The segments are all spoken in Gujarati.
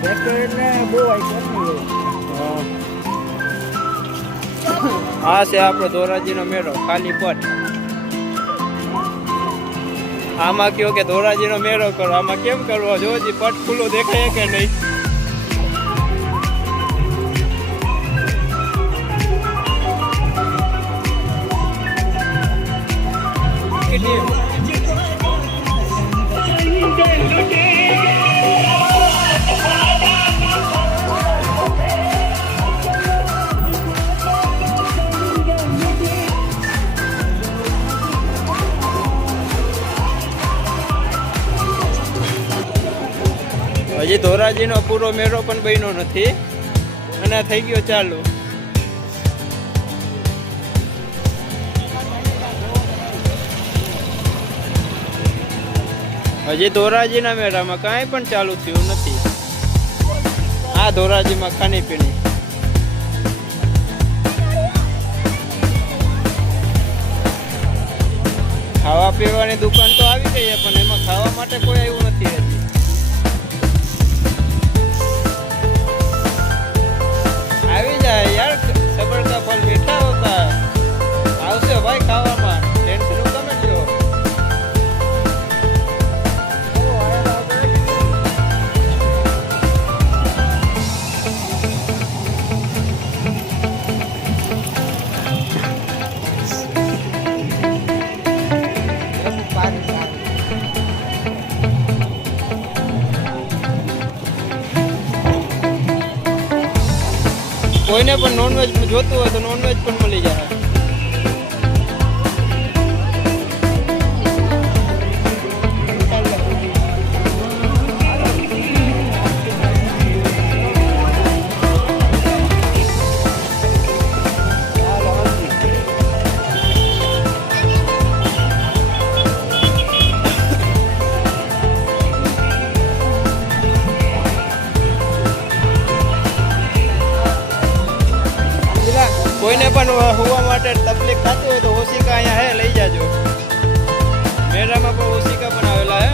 ટ્રેક્ટર એટલે બહુ આ છે આપણો ધોરાજીનો મેળો ખાલી પટ. આમાં કયો કે ધોરાજીનો મેળો કરો, આમાં કેમ કરવો? જોજી પટ ખુલ્લું દેખાય કે નહીં? હજી ધોરાજીનો પૂરો મેળો પણ બન્યો નથી અને થઈ ગયો ચાલુ. હજી ધોરાજીના મેળામાં કાંઈ પણ ચાલુ થયું નથી. આ ધોરાજીમાં ખાણીપીણી ખાવા પીવાની દુકાન તો આવી ગઈ છે પણ એમાં ખાવા માટે કોઈ આવ્યું નથી હજી. આવી જાય યાર, સબળતા ફળ મીઠા હોતા. આવશે ભાઈ ખાવામાં, ટેન્શન તમે લ્યો. કોઈને પણ નોનવેજ જોતું હોય તો નોનવેજ પણ મળી જાય. કોઈને પણ હોવા માટે તકલીફ થતી હોય તો ઓશિકા અહીંયા હે, લઈ જાજો. મેળામાં પણ ઓશિકા પણ આવેલા હે.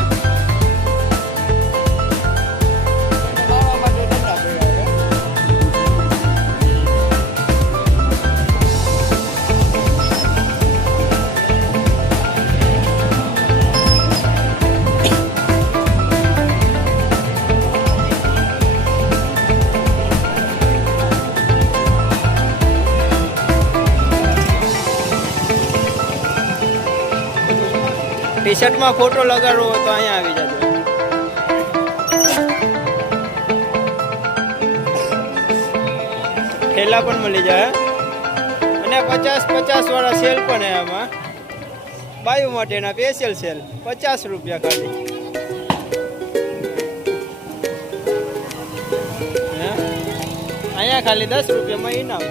ટી શર્ટમાં ફોટો લગાડવો હોય તો અહીંયા આવી જજો. ઠેલા પણ મળી જાય અને 50-50 વાળા સેલ પણ હે આમાં. બાયુ માટેના સ્પેશિયલ સેલ, 50 રૂપિયા ખાલી. અહીંયા ખાલી 10 રૂપિયામાં ઇનામ.